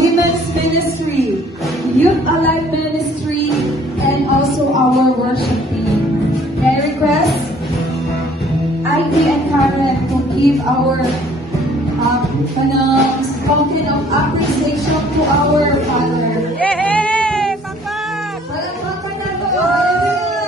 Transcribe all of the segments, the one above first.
Women's Ministry, Youth Alive Ministry, and also our worship team. I request Ivy and Karen to give our token of appreciation to our Father. Yay! Papa! Palakpakan na to! Hallelujah!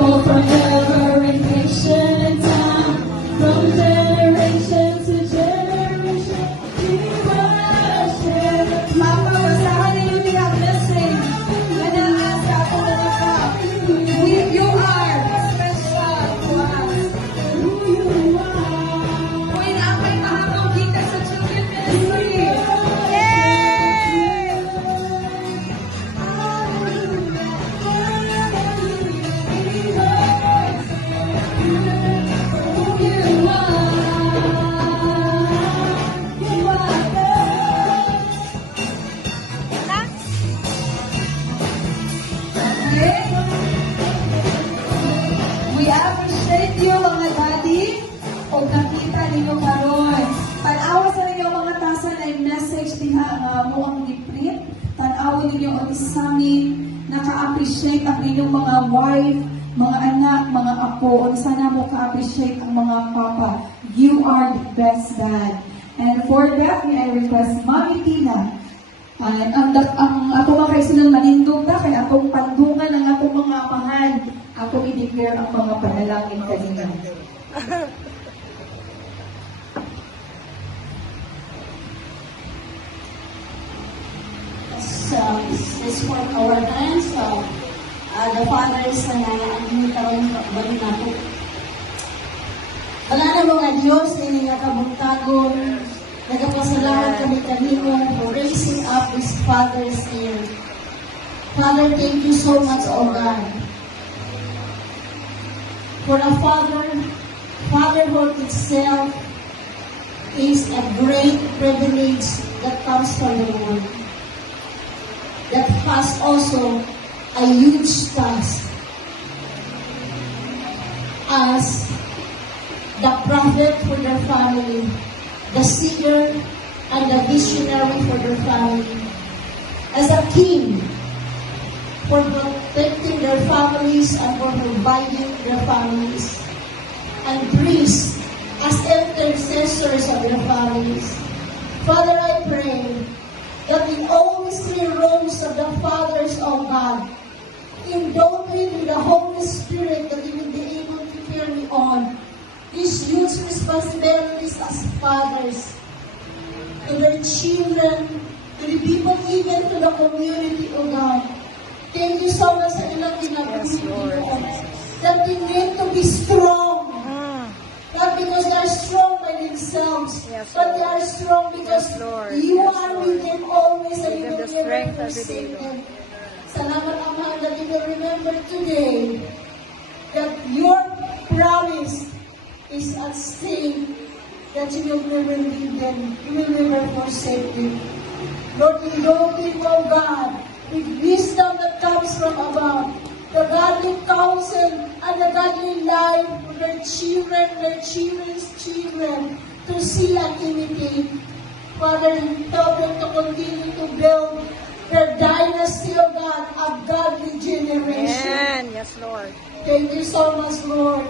Oh, forever in patient time, from generation to generation, we worship. Papa, basahan ninyo niya ang message na naasa ako na naka. You are special to us. Who you are. Uy, naapay mahabang kita sa children ministry. Yay! We appreciate you mga daddy o nakita ninyo karon. Tanawa sa ninyo mga tasa na yung message diha nga mo ang giprint. Tanawa ninyo ang isami naka-appreciate ang inyong mga wife, mga anak, mga apo. Sana mo ka-appreciate ang mga papa. You are the best dad. And for that, may I request Mami Tina. Ang ako mga kaisunang manindog na kay akong pandungan ng akong mga amahan. Ako i-declare ang mga panalangin kanina. So, let's point our hands. So, the fathers na nag-imitawin bali na po. Wala na mga Diyos, hindi nga kabuntagon. Nagpasalamat kami kanino for raising up these fathers here. Father, thank you so much, O God. For a father, fatherhood itself is a great privilege that comes from the Lord. That has also a huge task as the prophet for their family, the seer and the visionary for their family, as a king for protecting their families and for providing their families, and priests as intercessors of their families. Father, I pray that in all these three roles of the fathers of God, indulge me with the Holy Spirit that He will be able to carry on these huge responsibilities as fathers to their children, to the people, even to the community, O God. Thank you so much sa ilang ginagawa that they need to be strong. Not because they are strong by themselves, but they are strong because you are with them always and you will never forsake them. Salamat, Ama, that you will remember today that your promise is at stake, that you will never leave them, you will never forsake them. Lord, we know them, O God, with wisdom that comes from above, the godly counsel and the godly life for their children, their children's children, to see and imitate. Father, help them to continue to build their dynasty, O God, of godly generation. Amen. Yes, Lord. Thank you so much, Lord.